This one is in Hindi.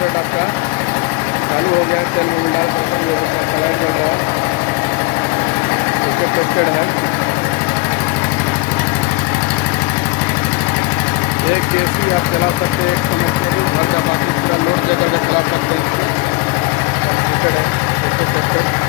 टेस्टेड आपका चालू हो गया। तेल में डाल कर ये कलर चल रहा है, टेस्टेड है। एक केसी आप चला सकते हैं, एक समझ घर का बाकी पूरा लोड देकर के चला सकते हैं। टेस्टेड है, टेस्टेड